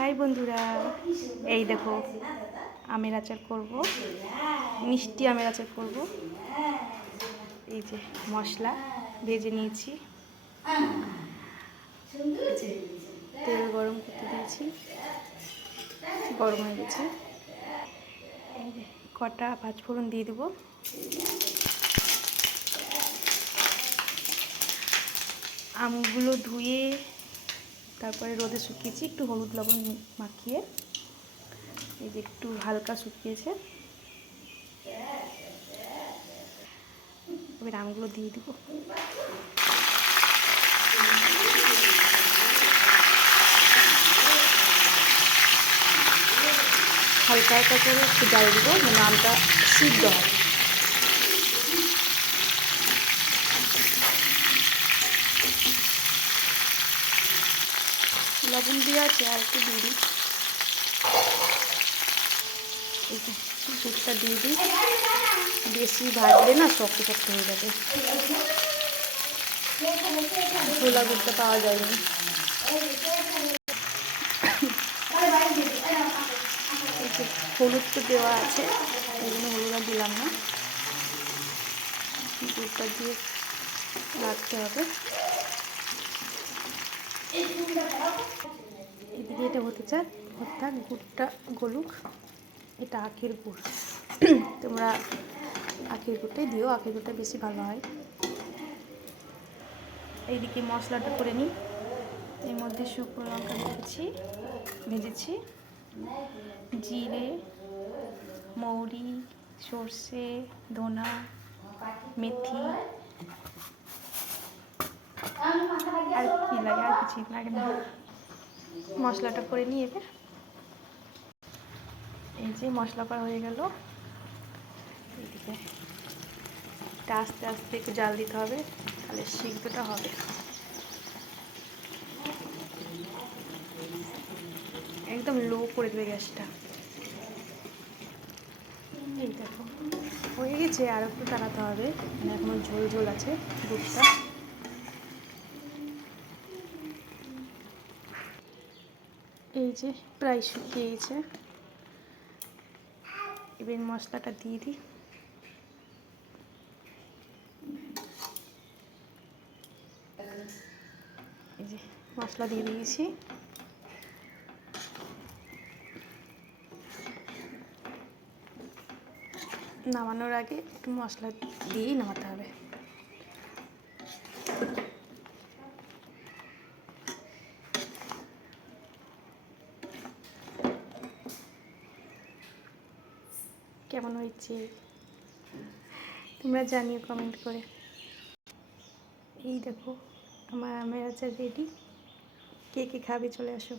High বন্ধুরা, এই দেখো আমের আচার করব, মিষ্টি আমের আচার করব। এই যে মশলা ভেজে নিয়েছি, তেল গরম করতে দিয়েছি, গরম হয়ে গেছে। এই যে কটা পাঁচফোড়ন দিয়ে দেবো। আমগুলো ধুয়ে তারপরে রোদে শুকিয়েছি, একটু হলুদ লবণ মাখিয়ে। এই যে একটু হালকা শুকিয়েছে, এবার আমগুলো দিয়ে দেবো। হালকা হালকা করে একটু জাল দেবো, মানে আমটা সিদ্ধ হয়। লবণ দিয়ে আছে, আর একটু দিয়ে দিই। এই যে দুধটা দিয়ে দিই, বেশি ভাজলে না শক্ত শক্ত হয়ে যাবে। ছোলা দুধটা পাওয়া যায়নি। এই যে হলুদ তো দেওয়া আছে, এই জন্য হলুদ আর দিলাম না। দুধটা দিয়ে রাখতে হবে। এদিকে এটা হতে থাক, গুড়টা গলুক। এটা আখের গুড়, তোমরা আখের গুড়টাই দিও, আখের গুড়টা বেশি ভালো হয়। এইদিকে মশলাটা করে নিই। এর মধ্যে শুকনো লঙ্কা ভেজেছি, জিরে, মৌরি, সর্ষে, ধনা, মেথি, আর কি লাগে, আর কিছু লাগে না। মশলাটা করে নিই এবার। এই যে মশলা করা হয়ে গেল। এইদিকে এটা আস্তে আস্তে একটু জাল দিতে হবে, তাহলে সিদ্ধটা হবে। একদম লো করে দেবে গ্যাসটা। এই দেখো হয়ে গেছে, আর একটু টানাতে হবে, মানে এখনো ঝোল ঝোল আছে দুধটা। এই যে প্রায় শুকিয়ে গেছে, এবার মশলাটা দিয়ে দিই। এই যে মশলা দিয়ে দিয়েছি। নামানোর আগে একটু মশলা দিয়েই নামাতে হবে। কেমন হয়েছে তোমরা জানিও কমেন্ট করে। এই দেখো আমার আমের আচার রেডি। কে কে খাবে চলে আসো।